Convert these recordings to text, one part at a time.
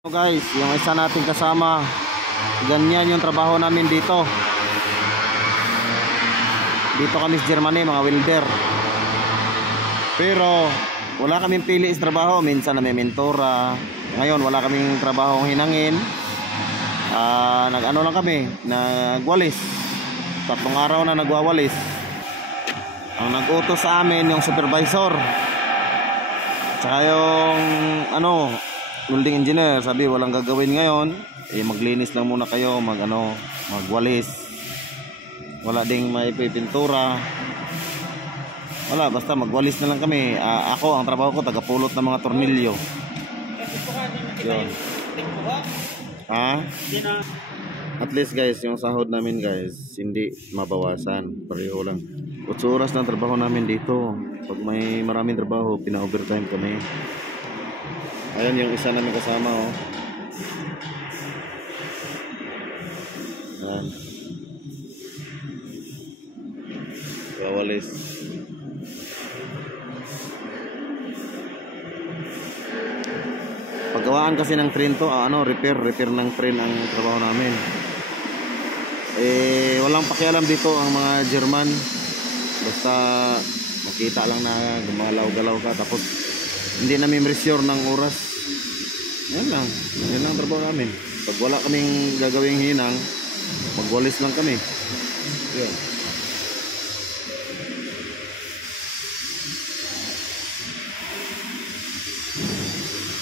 So guys, yung isa nating kasama, ganyan yung trabaho namin dito. Dito kami sa Germany, mga welder. Pero wala kaming pili sa trabaho. Minsan na may mentora. Ngayon wala kaming trabaho hinangin. Nag-ano lang kami, nagwalis. 3 araw na nagwawalis. Ang nag-utos sa amin yung supervisor, tsaka yung welding engineer. Sabi walang gagawin ngayon, maglinis lang muna kayo, magwalis. Wala ding may pintura. Wala, basta magwalis na lang kami. Ako, ang trabaho ko tagapulot ng mga tornilyo. Yun. At least guys, yung sahod namin guys, hindi mabawasan. Pareho lang. 8 oras ng trabaho namin dito. Pag may maraming trabaho, pina-overtime kami. Ayan yung isa namin kasama, oh. Ayan. Wawalis. Paggawaan kasi ng train to, repair ng train ang trabaho namin. Walang pakialam dito ang mga German. Basta makita lang na gumalaw-galaw ka, tapos hindi namin measure ng oras. Yan lang ang trabaho namin. Pag wala kaming gagawing hinang, magwalis lang kami. Yan.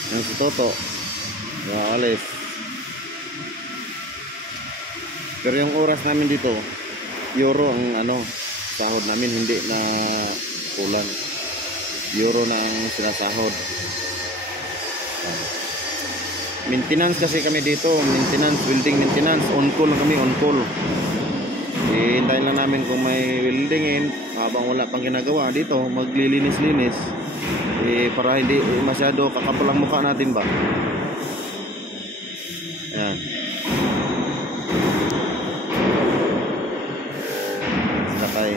Yan si Toto, alis. Pero yung oras namin dito, euro ang sahod namin, hindi na pulan. Euro na ang sinasahod. Maintenance kasi kami dito, welding maintenance, on call lang kami, on call. Hintayin lang namin kung may weldingin, habang wala pang ginagawa dito, maglilinis-linis. Para hindi masyado kakapal ang mukha natin ba. Ayan. Sakay.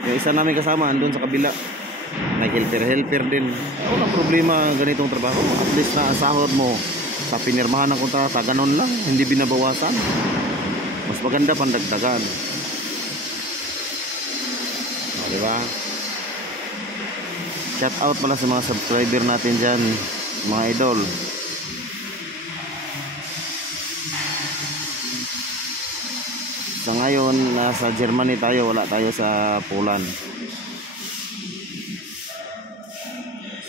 Yung isa namin kasama andun sa kabila, nag-helper din. Walang problema ganitong trabaho. At least na sahod mo sa pinirmahan ng kontrata, ganun lang, hindi binabawasan. Mas maganda pandagdagan. Diba? Shout out pala sa mga subscriber natin dyan, mga idol. Sa ngayon, nasa Germany tayo, wala tayo sa Poland.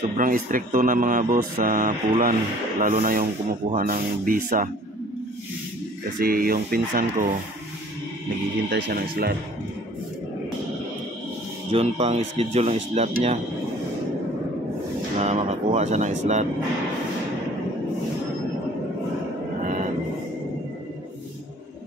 Sobrang stricto na mga boss sa Poland, lalo na yung kumukuha ng visa. Kasi yung pinsan ko, naghihintay siya ng slot. June pang schedule ng slot niya na makakuha siya ng slot.